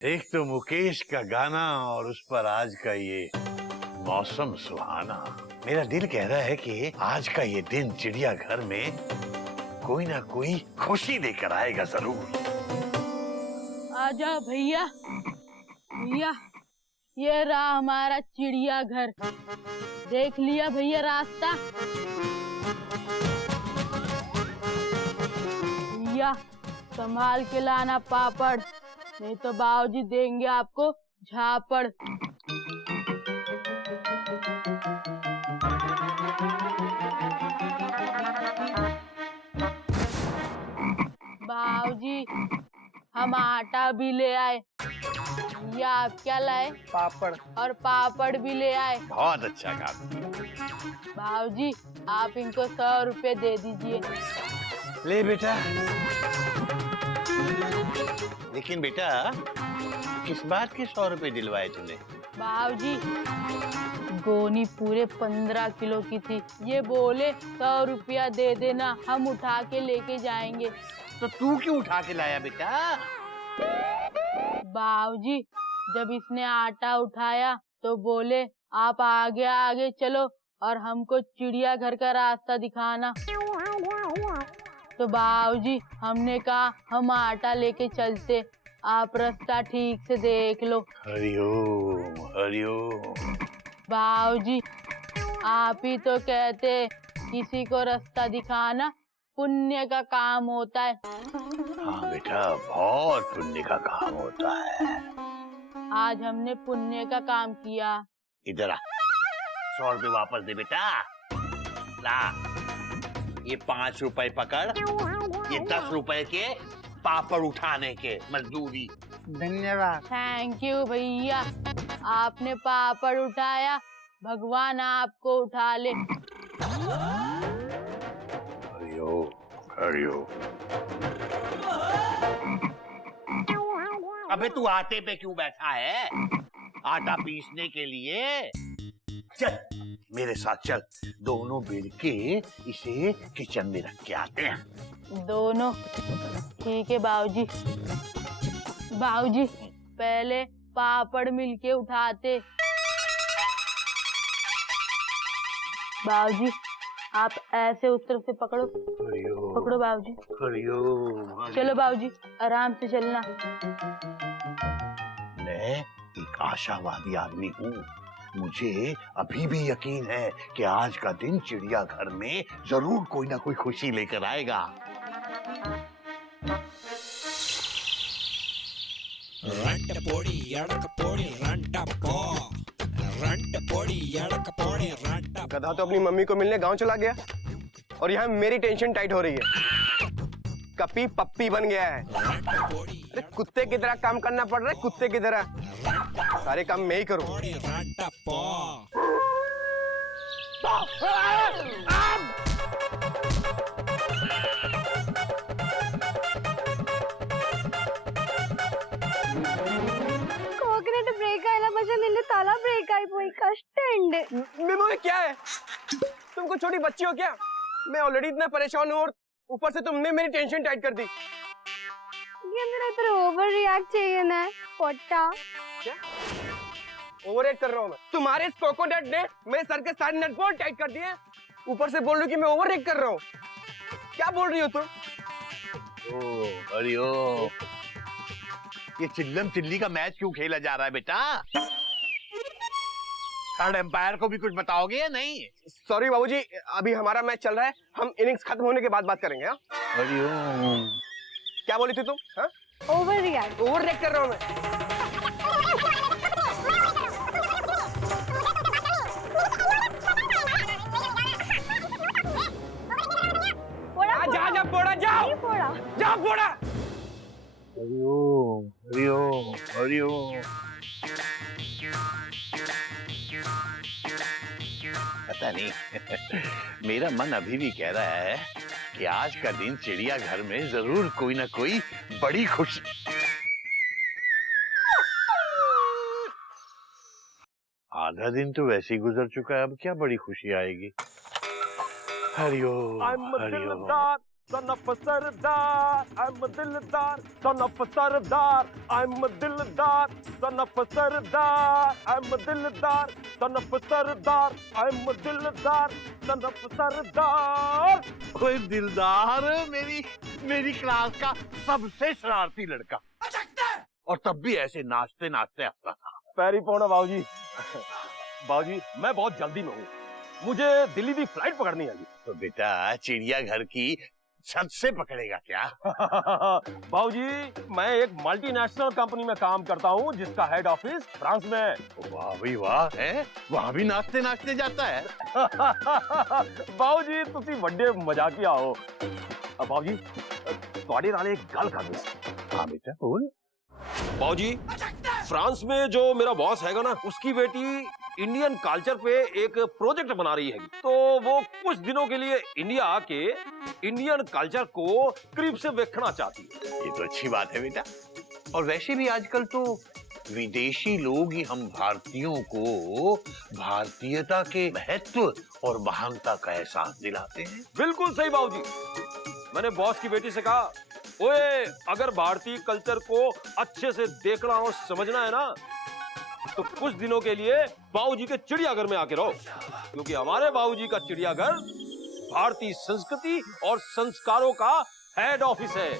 एक तो मुकेश का गाना और उस पर आज का ये मौसम सुहाना। मेरा दिल कह रहा है कि आज का ये दिन चिड़ियाघर में कोई ना कोई खुशी लेकर आएगा जरूर। आजा भैया, भैया ये रहा हमारा चिड़ियाघर। देख लिया भैया रास्ता। भैया संभाल के लाना पापड़, नहीं तो बाबूजी देंगे आपको झापड़। बाबूजी हम आटा भी ले आए। या आप क्या लाए? पापड़। और पापड़ भी ले आए। बहुत अच्छा काम। बाबूजी आप इनको 100 रुपए दे दीजिए। ले बेटा। लेकिन बेटा किस बात के 100 रुपए दिलवाए तूने? बाबूजी गोनी पूरे 15 किलो की थी, ये बोले 100 रुपया दे देना, हम उठा के लेके जाएंगे। तो तू क्यों उठा के लाया बेटा? बाबूजी जब इसने आटा उठाया तो बोले आप आगे आगे चलो और हमको चिड़ियाघर का रास्ता दिखाना। तो बाबूजी हमने कहा हम आटा लेके चलते, आप रास्ता ठीक से देख लो। हरिओम हरिओम। बाबूजी आप ही तो कहते किसी को रास्ता दिखाना पुण्य का काम होता है। हाँ बेटा बहुत पुण्य का काम होता है। आज हमने पुण्य का काम किया। इधर आ, 100 रुपए वापस दे बेटा। ला ये 5 रुपए पकड़, ये 10 रुपए के पापड़ उठाने के मजदूरी। धन्यवाद। थैंक यू भैया, आपने पापड़ उठाया, भगवान आपको उठा ले। हरिओम हरिओम। अबे तू आटे पे क्यों बैठा है? आटा पीसने के लिए। चल मेरे साथ चल, दोनों मिल के इसे किचन में रख के आते हैं। दोनों? ठीक है बाबूजी। बाबूजी पहले पापड़ मिलके उठाते। बाबूजी आप ऐसे उस तरफ से पकड़ो। पकड़ो बाबूजी। हरिओम। चलो बाबूजी आराम से चलना। मैं एक आशावादी आदमी हूँ, मुझे अभी भी यकीन है कि आज का दिन चिड़ियाघर में जरूर कोई ना कोई खुशी लेकर आएगा। गधा तो अपनी मम्मी को मिलने गांव चला गया और यहाँ मेरी टेंशन टाइट हो रही है। कपी पप्पी बन गया है। अरे कुत्ते की तरह काम करना पड़ रहा है, कुत्ते की तरह। सारे काम मैं ही करूं। कोकोनट ब्रेक आयला पासून इल्ले ताला ब्रेक అయిపోయి కష్టండి। मेमो क्या है? तुमको छोटी बच्ची हो क्या? मैं ऑलरेडी इतना परेशान हूँ और ऊपर से तुमने मेरी टेंशन टाइट कर दी। ये मेरा इधर ओवर रिएक्ट चाहिए ना पोटा। क्या ओवर रिएक्ट कर रहा हूँ मैं? तुम्हारे इस कोकोनट ने मेरे सर के सारे नट बोल्ट टाइट कर दिए, ऊपर से बोल रही हो कि मैं ओवर रिएक्ट कर रहा हूँ। क्या बोल रही हो तुम? ओह हरिओम। ये चिल्लम चिल्ली का मैच क्यों खेला जा रहा है बेटा? थर्ड एम्पायर को भी कुछ बताओगे या नहीं? सॉरी बाबूजी, अभी हमारा मैच चल रहा है, हम इनिंग्स खत्म होने के बाद बात करेंगे। हाँ हरिओम। क्या बोली थी तुम? हाँ ओवर रिएक्ट। ओवर रिएक्ट कर रहा हूँ मैं। जा पोड़ा जाओ। पोड़ा जाओ पोड़ा। हरिओम हरिओम हरिओम। पता नहीं मेरा मन अभी भी कह रहा है कि आज का दिन चिड़ियाघर में जरूर कोई ना कोई बड़ी खुशी। आधा दिन तो वैसे ही गुजर चुका है, अब क्या बड़ी खुशी आएगी? Hariom Hariom. son of a Sardar, I'm a दिलदार, son of a Sardar, I'm a दिलदार, son of a Sardar, I'm a दिलदार, son of a Sardar, I'm a दिलदार, son of a सरदार। कोई दिलदार मेरी क्लास का सबसे शरारती लड़का, और तब भी ऐसे नाचते नाचते हंसता था। पैरी पौना बाबूजी। बाबूजी मैं बहुत जल्दी में हूँ, मुझे दिल्ली की फ्लाइट पकड़नी है। तो बेटा चिड़ियाघर की छत से पकड़ेगा क्या? बाबूजी मैं एक मल्टीनेशनल कंपनी में काम करता हूँ जिसका हेड ऑफिस फ्रांस में है। वाह भी वाह है, वहाँ भी नाचते नाचते जाता है। बाबूजी तुसी बड़े मजाकिया हो। बाबूजी ਤੁਹਾਡੇ ਨਾਲ एक गल करनी सी। हाँ बेटा बोल। बाबूजी फ्रांस में जो मेरा बॉस हैगा ना, उसकी बेटी इंडियन कल्चर पे एक प्रोजेक्ट बना रही है, तो वो कुछ दिनों के लिए इंडिया आके इंडियन कल्चर को करीब से देखना चाहती है। ये तो अच्छी बात है बेटा, और वैसे भी आजकल तो विदेशी लोग ही हम भारतीयों को भारतीयता के महत्व और महानता का एहसास दिलाते हैं। बिल्कुल सही बाबूजी। मैंने बॉस की बेटी से कहा, ओए अगर भारतीय कल्चर को अच्छे से देखना और समझना है ना, तो कुछ दिनों के लिए बाबूजी के चिड़ियाघर में आके रहो, क्योंकि हमारे बाबूजी का चिड़ियाघर भारतीय संस्कृति और संस्कारों का हेड ऑफिस है।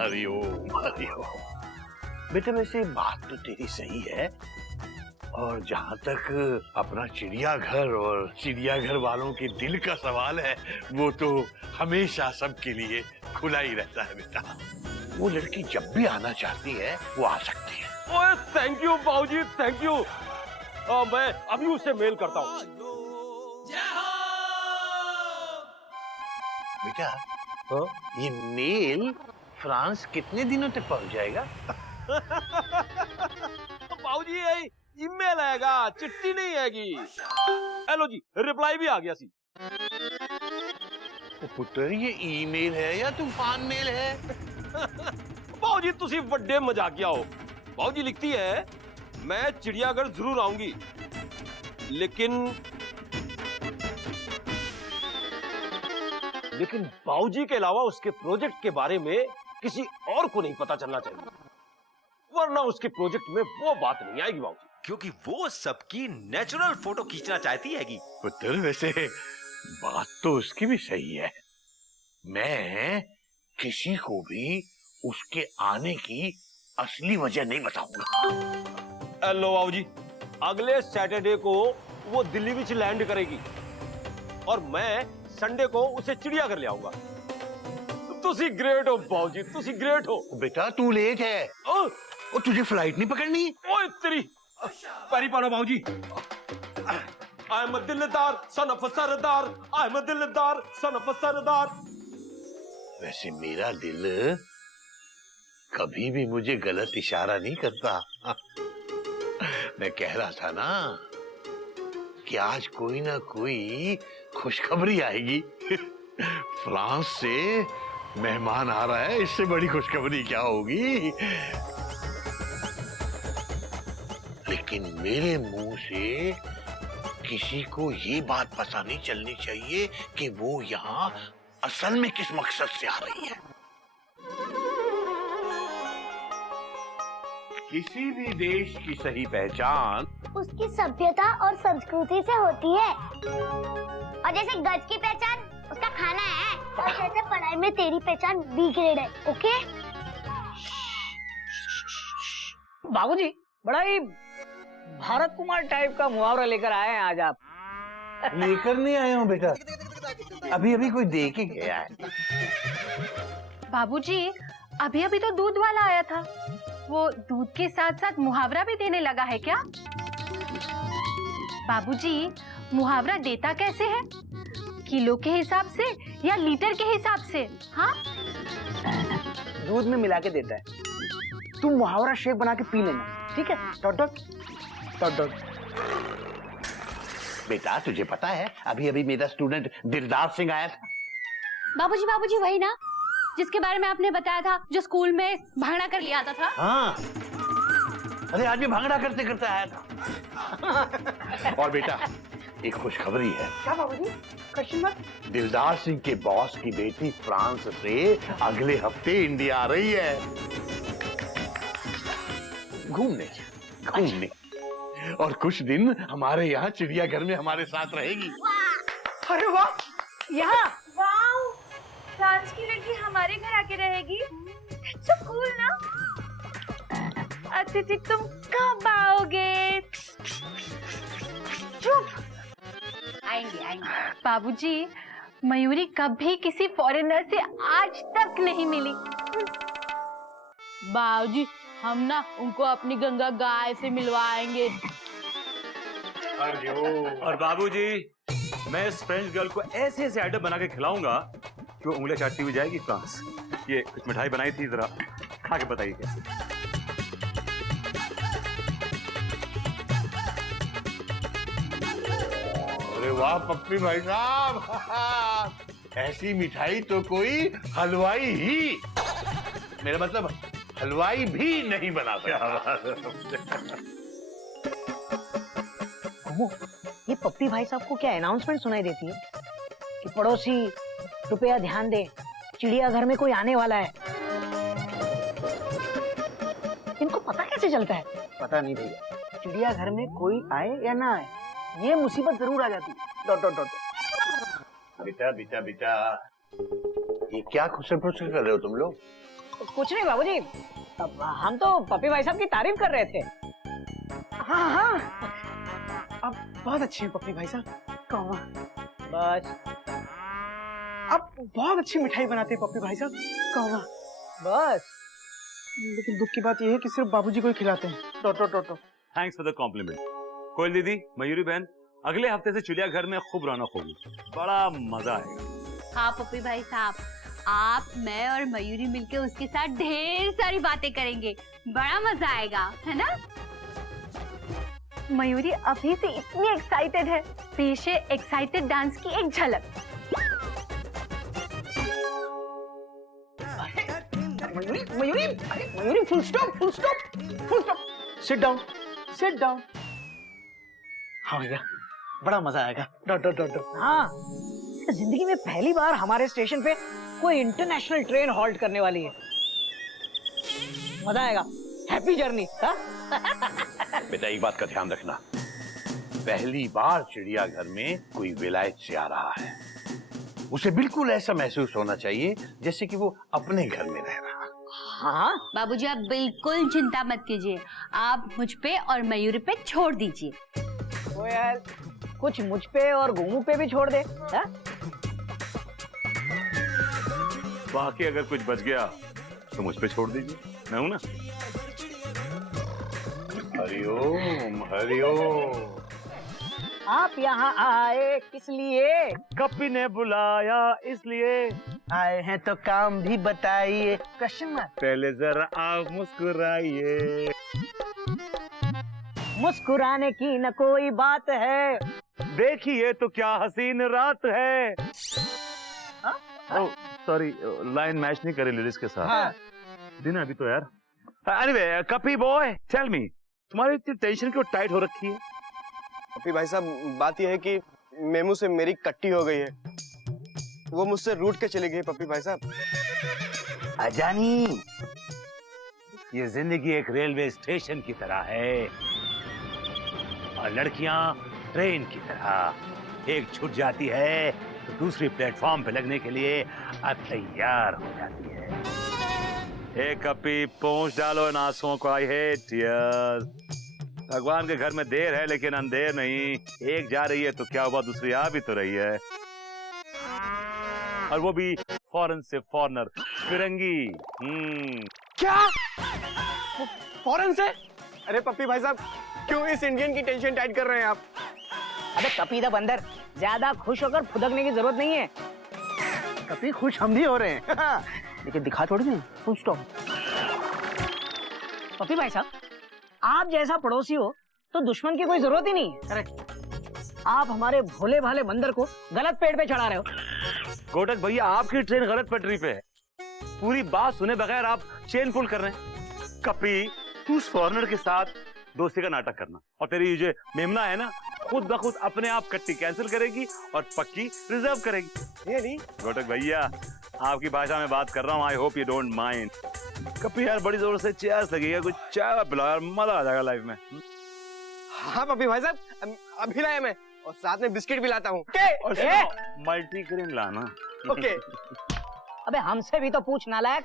हरिओम हरिओम। बेटा वैसे बात तो तेरी सही है, और जहाँ तक अपना चिड़ियाघर और चिड़ियाघर वालों के दिल का सवाल है, वो तो हमेशा सबके लिए खुला ही रहता है बेटा। वो लड़की जब भी आना चाहती है वो आ सकती है। ओए थैंक यू बाबूजी, थैंक यू। मैं अभी उससे मेल करता हूँ। बेटा ये मेल फ्रांस कितने दिनों तक पहुंच जाएगा? बाबूजी ये ईमेल आएगा, चिट्ठी नहीं आएगी। हेलो जी, रिप्लाई भी आ गया सी। तो पुत्र ये ईमेल है या तूफान मेल है? बाबूजी तुसी बड़े मजाकिया हो। बाबूजी लिखती है, मैं चिड़ियाघर जरूर आऊंगी, लेकिन बाबूजी के अलावा उसके प्रोजेक्ट के बारे में किसी और को नहीं पता चलना चाहिए, वरना उसके प्रोजेक्ट में वो बात नहीं आएगी बाबूजी। क्योंकि वो सबकी नेचुरल फोटो खींचना चाहती हैगी। पुत्र वैसे बात तो उसकी भी सही है। मैं किसी को भी उसके आने की असली वजह नहीं बताऊंगा। हेलो बाबूजी, अगले सैटरडे को वो दिल्ली में लैंड करेगी और मैं संडे को उसे चिड़ियाघर ले आऊंगा। तुसी ग्रेट हो बाबूजी, तुसी ग्रेट हो। बेटा तू लेट है, और तुझे फ्लाइट नहीं पकड़नी। ओए तेरी पैरी पाना बाबूजी। आई एम अ दिलदार son of a Sardar, I am a दिलदार सन ऑफ अ सरदार। वैसे मेरा दिल कभी भी मुझे गलत इशारा नहीं करता। मैं कह रहा था ना कि आज कोई ना कोई खुशखबरी आएगी। फ्रांस से मेहमान आ रहा है, इससे बड़ी खुशखबरी क्या होगी। लेकिन मेरे मुंह से किसी को ये बात पता नहीं चलनी चाहिए कि वो यहाँ असल में किस मकसद से आ रही है। किसी भी देश की सही पहचान उसकी सभ्यता और संस्कृति से होती है। और जैसे गज की पहचान उसका खाना है, और जैसे पढ़ाई में तेरी पहचान बी ग्रेड है। ओके बाबूजी, बड़ा ही भारत कुमार टाइप का मुहावरा लेकर आए हैं आज आप। लेकर नहीं आया हूँ बेटा, अभी अभी कोई दे के गया है। बाबूजी अभी अभी तो दूध वाला आया था, वो दूध के साथ साथ मुहावरा भी देने लगा है क्या? बाबूजी मुहावरा देता कैसे है, किलो के हिसाब से या लीटर के हिसाब से? हाँ दूध में मिला के देता है। तुम मुहावरा शेक बना के पी लेना, ठीक है? टॉट बेटा तुझे पता है अभी अभी मेरा स्टूडेंट दिलदार सिंह आया था। बाबूजी वही ना जिसके बारे में आपने बताया था, जो स्कूल में भांगड़ा कर लिया आता था। हाँ अरे आज भी भांगड़ा करते करते आया था। और बेटा एक खुशखबरी है। क्या बाबूजी? Question mark? दिलदार सिंह के बॉस की बेटी फ्रांस से अगले हफ्ते इंडिया आ रही है घूमने और कुछ दिन हमारे यहाँ चिड़ियाघर में हमारे साथ रहेगी। अरे वाह, यहाँ वाओ, फ्रांस की लड़की हमारे घर आके रहेगी। That's so cool ना? अतिथि तुम कब आओगे? चुप। आएंगे। बाबूजी, मयूरी कभी किसी फॉरेनर से आज तक नहीं मिली। बाबूजी, हम ना उनको अपनी गंगा गाय से मिलवाएंगे। और बाबूजी, मैं इस फ्रेंच गर्ल को ऐसे ऐसे आइटम बना के खिलाऊंगा कि वो उंगलियां चाटती हुई जाएगी फ्रांस। ये कुछ मिठाई बनाई थी, जरा खा के बताइए कैसे। अरे वाह पप्पी भाई साहब, ऐसी मिठाई तो कोई हलवाई ही, मेरा मतलब हलवाई भी नहीं बना सकता। ये पप्पी भाई साहब को क्या अनाउंसमेंट सुनाई देती है कि पड़ोसी कृपया ध्यान दें, चिड़ियाघर में कोई आने वाला है। इनको पता कैसे चलता है? पता नहीं भैया, चिड़ियाघर में कोई आए या ना आए, ये मुसीबत जरूर आ जाती है। ... बेटा ये क्या खुशर पुशर कर रहे हो तुम लोग? कुछ नहीं बाबूजी, हम तो पप्पी भाई साहब की तारीफ कर रहे थे। हाँ, अब बहुत अच्छे हैं पप्पी भाई साहब। कौवा, बस अब बहुत अच्छी मिठाई बनाते हैं पप्पी भाई साहब। कौवा, बस। लेकिन दुख की बात यह है कि सिर्फ बाबूजी को ही खिलाते हैं। Thanks for the compliment. Koyal दीदी, मयूरी बहन, अगले हफ्ते से चिड़ियाघर में खूब रौनक होगी, बड़ा मजा आएगा। हाँ पप्पी भाई साहब, आप, मैं और मयूरी मिलके उसके साथ ढेर सारी बातें करेंगे, बड़ा मजा आएगा, है ना? मयूरी अभी से इतनी एक्साइटेड है, पेश है एक्साइटेड डांस की एक झलक। Mayuri, full stop. Sit down. हाँ भैया, बड़ा मजा आएगा। हाँ, जिंदगी में पहली बार हमारे स्टेशन पे कोई इंटरनेशनल ट्रेन हॉल्ट करने वाली है। मजा आएगा। Happy journey. बेटा एक बात का ध्यान रखना, पहली बार चिड़ियाघर में कोई विलायत से आ रहा है, उसे बिल्कुल ऐसा महसूस होना चाहिए जैसे कि वो अपने घर में रह रहा। हाँ बाबूजी, आप बिल्कुल चिंता मत कीजिए, आप मुझ पे और मयूरी पे छोड़ दीजिए। कोयल, कुछ मुझ पे और गोमू पे भी छोड़ दे। हा? बाकी अगर कुछ बच गया तो मुझ पे छोड़ दीजिए, मैं हूं ना। हरिओम। आप यहाँ आए किस लिए? कपी ने बुलाया इसलिए। आए हैं तो काम भी बताइए। Question mark. पहले जरा आप मुस्कुराइए। मुस्कुराने की न कोई बात है, देखिए तो क्या हसीन रात है। सॉरी, लाइन मैच नहीं करे लिरिक्स के साथ। हाँ। दिन अभी तो यार। एनीवे, कपी बॉय, टेल मी, तुम्हारी इतनी टेंशन क्यों टाइट हो रखी है? पप्पी भाई साहब, बात यह है कि मेमू से मेरी कट्टी हो गई है, वो मुझसे रूठ के चली गई। पप्पी भाई साहब, अजानी, ये जिंदगी एक रेलवे स्टेशन की तरह है और लड़कियां ट्रेन की तरह, एक छूट जाती है तो दूसरी प्लेटफॉर्म पे लगने के लिए तैयार हो जाती है। एक कपी पहुंच डालो इन आंसुओं को। I hate tears. भगवान के घर में देर है लेकिन अंधेर नहीं। एक जा रही है तो क्या हुआ, दूसरी आ भी तो रही है, और वो भी फॉरेन से फॉरेनर, फिरंगी। क्या फॉरेन से? अरे पप्पी भाई साहब, क्यों इस इंडियन की टेंशन टाइट कर रहे हैं आप? अबे कपीदा बंदर, ज्यादा खुश होकर फुदकने की जरूरत नहीं है। कभी खुश हम भी हो रहे हैं। लेकिन दिखा थोड़ी नहीं। Full stop. पप्पी भाई साहब, आप जैसा पड़ोसी हो तो दुश्मन की कोई जरूरत ही नहीं है। करेक्ट। आप हमारे भोले भाले बंदर को गलत पेड़ पे चढ़ा रहे हो। कोटक भैया, आपकी ट्रेन गलत पटरी पे है। पूरी बात सुने बगैर आप चेन पुल कर रहे हैं। कपी, तू उस फॉरेनर के साथ दोस्ती का नाटक करना, और तेरी जो मेमना है ना, खुद ब खुद अपने आप कट्टी कैंसिल करेगी और पक्की रिजर्व करेगी। ये नहीं घोटक भैया, आपकी भाषा में बात कर रहा हूँ, I hope you don't mind. कभी यार बड़ी जोर से चेयर्स लगेगा, कुछ चाय पिलाओ यार, मजा आ जाएगा लाइफ में। हाँ पप्पी भाई साहब, अभी लाया मैं, और साथ में बिस्किट भी लाता हूँ। और मल्टी क्रीम लाना। ओके। अबे हमसे भी तो पूछ नालायक,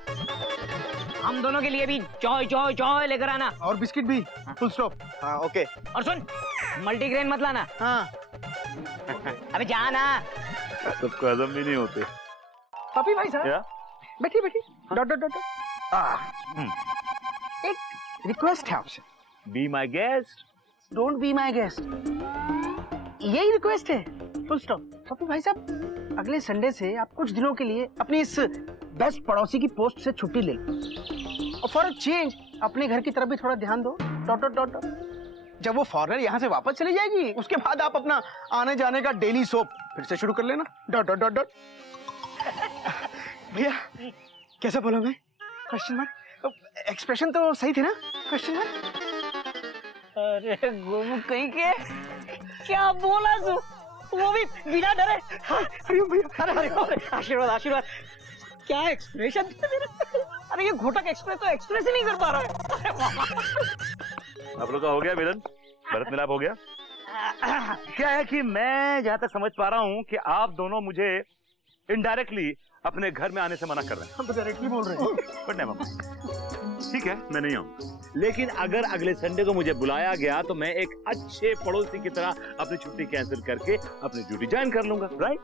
हम दोनों के लिए भी जॉय जॉय जॉय लेकर आना। और बिस्किट भी, फुल स्टॉप। हाँ ओके। और सुन, मल्टीग्रेन मत लाना। हाँ अबे जाना। सबको हजम भी नहीं होते। पप्पी भाई साहब, क्या? बैठिए बैठिए। Dot dot dot. एक रिक्वेस्ट है आपसे। Be my guest. Don't be my guest, यही रिक्वेस्ट है, फुल स्टॉप। पप्पू भाई साहब, अगले संडे से आप कुछ दिनों के लिए अपनी इस बेस्ट पड़ोसी की पोस्ट से छुट्टी ले लो, और फॉर अ चेंज अपने घर की तरफ भी थोड़ा ध्यान दो। Dot dot dot dot. जब वो फॉरेनर यहाँ से वापस चली जाएगी, उसके बाद आप अपना आने जाने का डेली सोप फिर से शुरू कर लेना। Dot dot dot dot. भैया कैसा बोला मैं? Question mark. एक्सप्रेशन तो सही थे ना? Question mark. अरे गोमू कहीं के, क्या बोला तू? वो भी बिना डरे। हरिओम भैया। अरे आशीर्वाद आशीर्वाद। क्या एक्सप्रेशन थे तेरे? अरे ये घोटक एक्सप्रेस तो एक्सप्रेस ही नहीं कर पा रहा है। आप लोग का हो गया मिलन, भरत मिलाप हो गया। क्या है कि मैं जहाँ तक समझ पा रहा हूँ कि आप दोनों मुझे इनडायरेक्टली अपने घर में आने से मना कर रहे हैं। हम तो डायरेक्टली बोल रहे हैं। बट नहीं, ठीक है मैं नहीं आऊँ, लेकिन अगर अगले संडे को मुझे बुलाया गया तो मैं एक अच्छे पड़ोसी की तरह अपनी छुट्टी कैंसिल करके अपनी ड्यूटी ज्वाइन कर लूंगा। Right?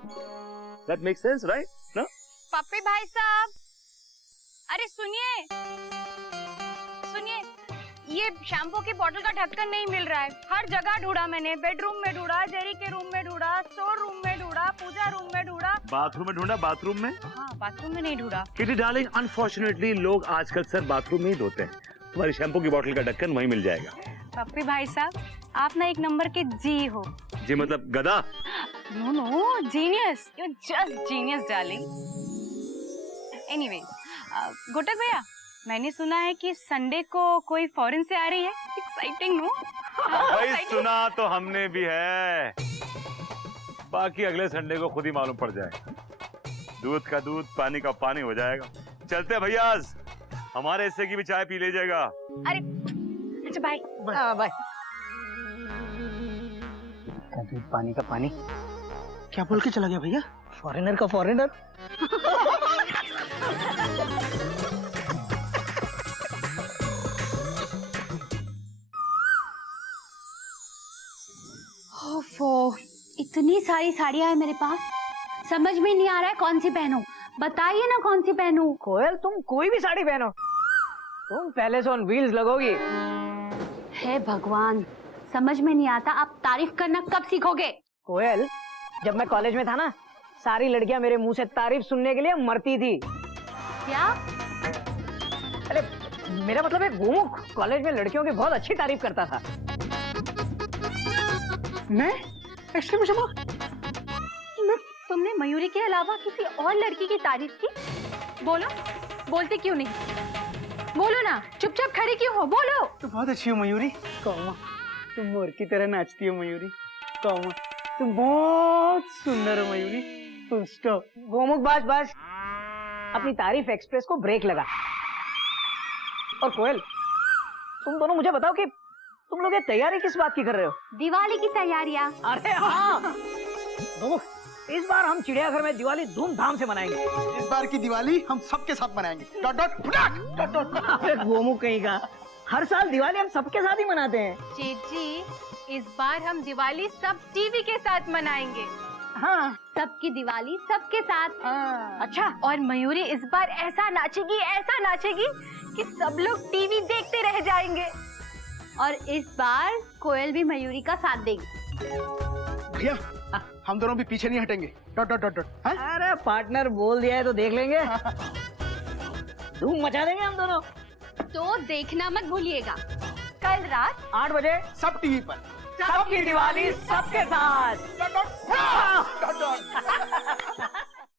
That makes sense, right? ना? पप्पी भाई साहब, अरे सुनिए सुनिए, ये शैम्पू की बोतल का ढक्कन नहीं मिल रहा है। हर जगह ढूंढा मैंने, बेडरूम में ढूंढा, जेरी के रूम में ढूंढा, स्टोर रूम में ढूंढा, पूजा रूम में ढूंढा। बाथरूम में ढूंढा? बाथरूम में? हाँ, बाथरूम में नहीं ढूंढा। किटी डार्लिंग, अनफॉर्चुनेटली लोग आजकल सर बाथरूम में ही धोते हैं। तुम्हारी शैम्पू की बोतल का ढक्कन वहीं मिल जाएगा। पप्पी भाई साहब, आप ना एक नंबर के जी हो। जी मतलब गधा? No no, genius, you just genius darling. Anyway, घोटक भैया, मैंने सुना है कि संडे को कोई फॉरेन से आ रही है। Exciting, no? भाई सुना तो हमने भी है, बाकी अगले संडे को खुद ही मालूम पड़ जाएगा। दूध का दूध, पानी का पानी हो जाएगा। चलते हैं भैया, हमारे हिस्से की भी चाय पी लीजिएगा। अरे अच्छा, बाय बाय। का दूध पानी का पानी, क्या बोल के चला गया भैया? फॉरेनर का फॉरेनर। ओफो, इतनी सारी साड़ियाँ हैं मेरे पास, समझ में नहीं आ रहा है कौन सी पहनूं। बताइए ना कौन सी पहनूं। कोयल, तुम कोई भी साड़ी पहनो, तुम पहले से ऑन व्हील्स लगोगी। हे भगवान, समझ में नहीं आता आप तारीफ करना कब सीखोगे। कोयल, जब मैं कॉलेज में था ना, सारी लड़कियां मेरे मुंह से तारीफ सुनने के लिए मरती थी। क्या? अरे मेरा मतलब है गोमुख कॉलेज में लड़कियों की बहुत अच्छी तारीफ करता था। मैं? तुमने मयूरी के अलावा किसी और लड़की की तारीफ की? बोलो, बोलते क्यों नहीं? बोलो ना, चुपचाप खड़ी क्यों हो? बोलो। तो बहुत अच्छी हो मयूरी। कौमा, तुम मोर की तरह नाचती हो मयूरी। कौमा, तुम बहुत सुंदर हो मयूरी। Full stop. गोमुख बस, अपनी तारीफ एक्सप्रेस को ब्रेक लगा। और कोयल, तुम दोनों मुझे बताओ कि तुम लोग ये तैयारी किस बात की कर रहे हो? दिवाली की तैयारियां। अरे हाँ, गोमुख, इस बार हम चिड़ियाघर में दिवाली धूमधाम से मनाएंगे। इस बार की दिवाली हम सबके साथ मनाएंगे। डॉट डॉट फटाक, डॉट डॉट। अरे गोमुख कहीं का, हर साल दिवाली हम सबके साथ ही मनाते हैं। जी, इस बार हम दिवाली सब टीवी के साथ मनाएंगे। हाँ, सबकी दिवाली सबके साथ। अच्छा। और मयूरी इस बार ऐसा नाचेगी कि सब लोग टीवी देखते रह जाएंगे। और इस बार कोयल भी मयूरी का साथ देगी। भैया, हम दोनों भी पीछे नहीं हटेंगे। Dot dot dot dot. अरे पार्टनर बोल दिया है तो देख लेंगे। धूम मचा देंगे हम दोनों। तो देखना मत भूलिएगा, कल रात 8 बजे सब टीवी पर। सबकी दिवाली सबके साथ। Dot dot dot dot.